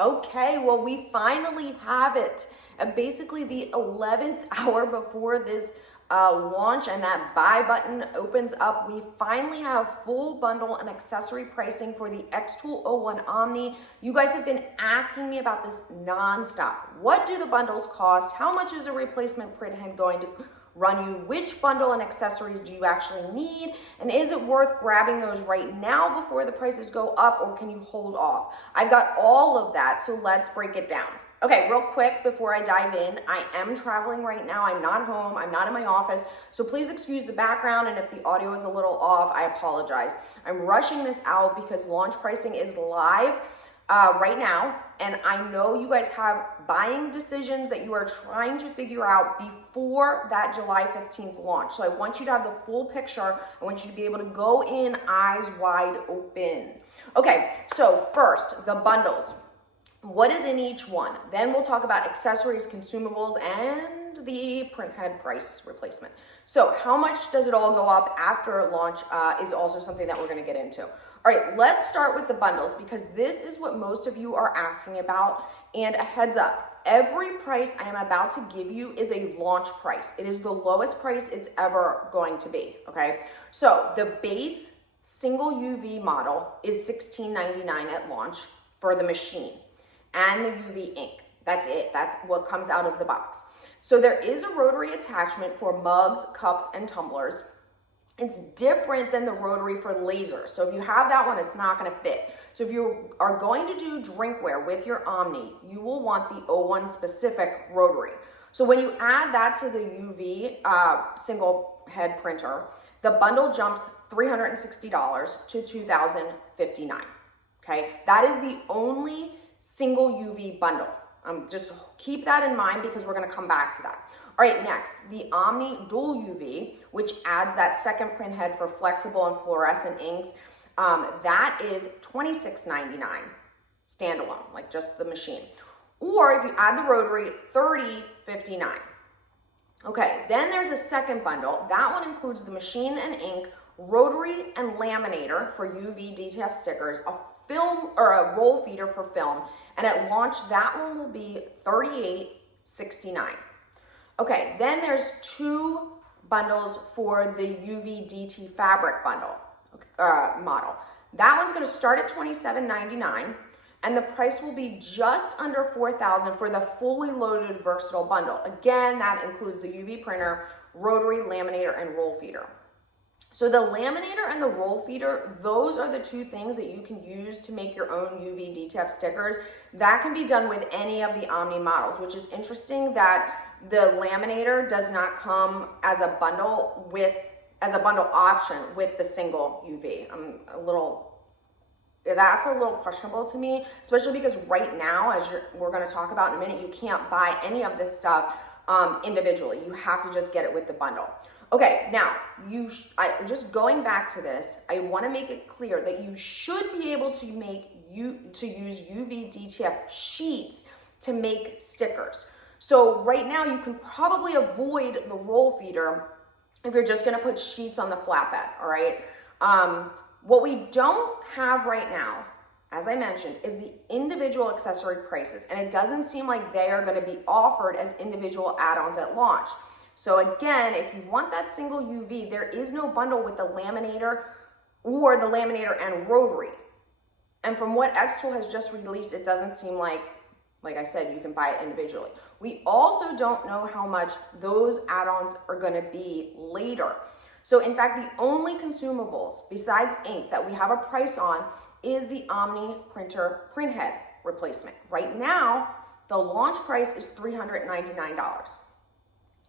Okay, well, we finally have it. And basically the 11th hour before this launch and that buy button opens up, we finally have full bundle and accessory pricing for the xTool O1 Omni. You guys have been asking me about this nonstop. What do the bundles cost? How much is a replacement printhead going to run you? Which bundle and accessories do you actually need? And is it worth grabbing those right now before the prices go up, or can you hold off? I've got all of that, so let's break it down. Okay, real quick before I dive in, I am traveling right now. I'm not home, I'm not in my office, so please excuse the background, and if the audio is a little off, I apologize. I'm rushing this out because launch pricing is live right now, and I know you guys have buying decisions that you are trying to figure out before that July 15th launch. So I want you to have the full picture. I want you to be able to go in eyes wide open. Okay, so first, the bundles. What is in each one? Then we'll talk about accessories, consumables, and the printhead price replacement. So how much does it all go up after launch is also something that we're gonna get into. All right, let's start with the bundles because this is what most of you are asking about. And a heads up, every price I am about to give you is a launch price. It is the lowest price it's ever going to be, okay? So the base single UV model is $16.99 at launch for the machine and the UV ink. That's it, that's what comes out of the box. So there is a rotary attachment for mugs, cups, and tumblers. It's different than the rotary for lasers. So if you have that one, it's not gonna fit. So if you are going to do drinkware with your Omni, you will want the O1 specific rotary. So when you add that to the UV single head printer, the bundle jumps $360 to $2,059, okay? That is the only single UV bundle. Just keep that in mind because we're gonna come back to that. All right, next, the Omni Dual UV, which adds that second print head for flexible and fluorescent inks. That is $26.99 standalone, like just the machine. Or if you add the rotary, $30.59. Okay, then there's a second bundle. That one includes the machine and ink, rotary and laminator for UV DTF stickers, a film or a roll feeder for film, and at launch, that one will be $38.69. Okay, then there's two bundles for the UV DT fabric bundle model. That one's gonna start at $27.99, and the price will be just under $4,000 for the fully loaded versatile bundle. Again, that includes the UV printer, rotary, laminator, and roll feeder. So the laminator and the roll feeder, those are the two things that you can use to make your own UV DTF stickers. That can be done with any of the Omni models, which is interesting that the laminator does not come as a bundle option with the single UV. That's a little questionable to me, especially because right now, as we're gonna talk about in a minute, you can't buy any of this stuff individually. You have to just get it with the bundle. Okay, now, just going back to this, I wanna make it clear that you should be able to use UV DTF sheets to make stickers. So right now you can probably avoid the roll feeder if you're just gonna put sheets on the flatbed, all right? What we don't have right now, as I mentioned, is the individual accessory prices, and it doesn't seem like they are gonna be offered as individual add-ons at launch. So again, if you want that single UV, there is no bundle with the laminator or the laminator and rotary. And from what xTool has just released, it doesn't seem like I said, you can buy it individually. We also don't know how much those add-ons are gonna be later. So in fact, the only consumables besides ink that we have a price on is the Omni printer printhead replacement. Right now, the launch price is $399.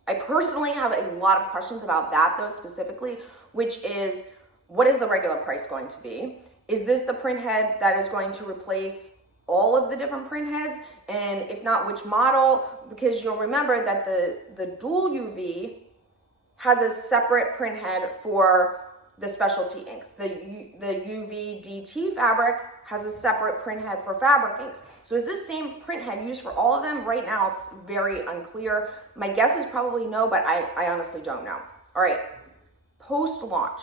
I personally have a lot of questions about that though, specifically, which is, what is the regular price going to be? Is this the printhead that is going to replace all of the different print heads? And if not, which model? Because you'll remember that the dual UV has a separate print head for the specialty inks. The UV DT fabric has a separate print head for fabric inks. So is this same print head used for all of them? Right now, it's very unclear. My guess is probably no, but I honestly don't know. All right, post-launch,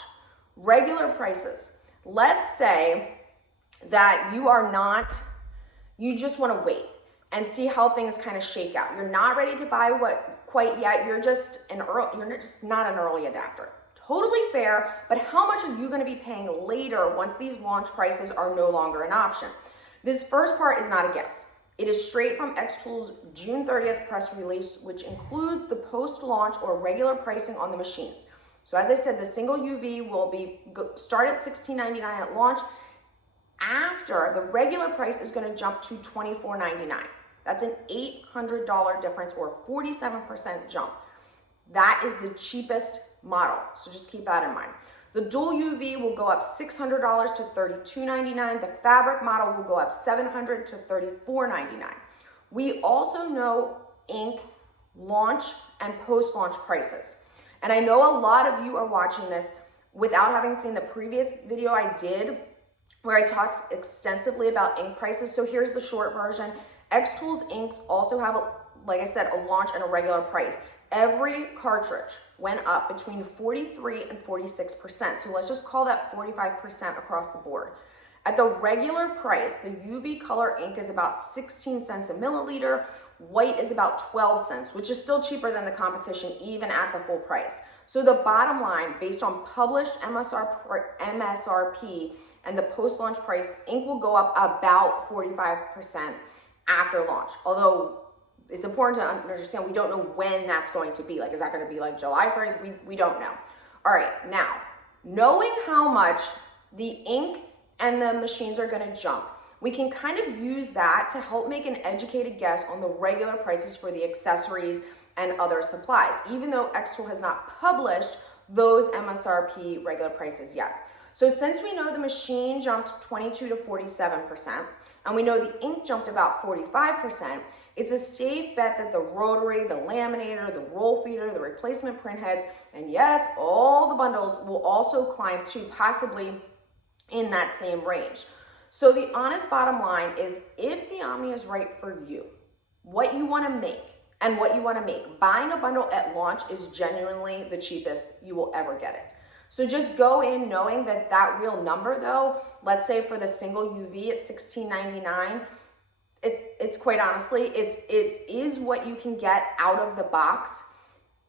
regular prices. Let's say that you are not you just want to wait and see how things kind of shake out. You're not ready to buy quite yet. You're just not an early adapter. Totally fair, but how much are you going to be paying later once these launch prices are no longer an option? This first part is not a guess. It is straight from xTool's June 30th press release, which includes the post-launch or regular pricing on the machines. So as I said, the single UV will start at $16.99 at launch. After, the regular price is going to jump to $24.99. That's an $800 difference, or 47% jump. That is the cheapest model, so just keep that in mind. The dual UV will go up $600 to $32.99. The fabric model will go up $700 to $34.99. We also know ink launch and post-launch prices. And I know a lot of you are watching this without having seen the previous video I did where I talked extensively about ink prices. So here's the short version. xTool's inks also have, like I said, a launch and a regular price. Every cartridge went up between 43 and 46%. So let's just call that 45% across the board. At the regular price, the UV color ink is about 16 cents a milliliter. White is about 12 cents, which is still cheaper than the competition, even at the full price. So the bottom line, based on published MSRP and the post-launch price, ink will go up about 45% after launch. Although it's important to understand, we don't know when that's going to be. Like, is that going to be like July 30th? We don't know. All right, now, knowing how much the ink and the machines are going to jump, we can kind of use that to help make an educated guess on the regular prices for the accessories and other supplies, even though xTool has not published those MSRP regular prices yet. So since we know the machine jumped 22 to 47%, and we know the ink jumped about 45%, it's a safe bet that the rotary, the laminator, the roll feeder, the replacement print heads, and yes, all the bundles will also climb to possibly in that same range. So the honest bottom line is, if the Omni is right for you, what you want to make and what you want to make, buying a bundle at launch is genuinely the cheapest you will ever get it. So just go in knowing that that real number, though, let's say for the single UV at $16.99, it's quite honestly, it is what you can get out of the box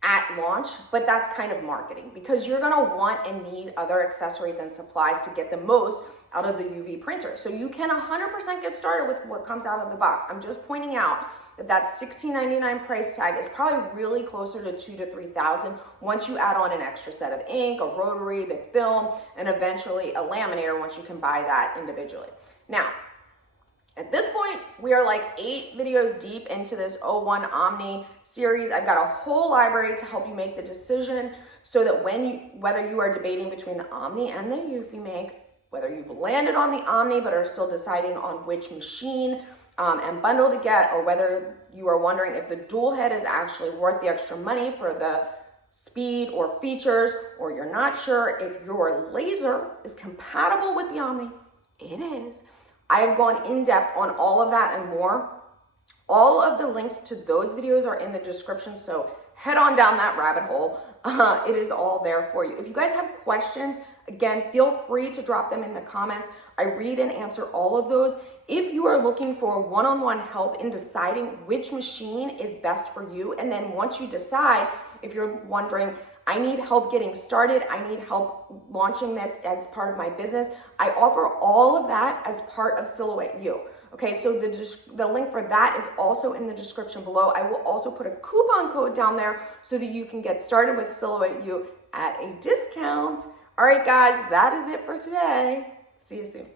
at launch, but that's kind of marketing, because you're gonna want and need other accessories and supplies to get the most out of the UV printer. So you can 100% get started with what comes out of the box. I'm just pointing out that $16.99 price tag is probably really closer to $2,000 to $3,000 once you add on an extra set of ink, a rotary, the film, and eventually a laminator once you can buy that individually. Now, at this point, we are like 8 videos deep into this O1 Omni series. I've got a whole library to help you make the decision, so that whether you are debating between the Omni and the UV make, whether you've landed on the Omni but are still deciding on which machine and bundle to get, or whether you are wondering if the dual head is actually worth the extra money for the speed or features, or you're not sure if your laser is compatible with the Omni, it is. I have gone in depth on all of that and more. All of the links to those videos are in the description, so head on down that rabbit hole. It is all there for you. If you guys have questions, again, feel free to drop them in the comments. I read and answer all of those. If you are looking for one-on-one help in deciding which machine is best for you, and then once you decide, if you're wondering, I need help getting started, I need help launching this as part of my business, I offer all of that as part of Silhouette U. Okay, so the link for that is also in the description below. I will also put a coupon code down there so that you can get started with Silhouette U at a discount. All right, guys, that is it for today. See you soon.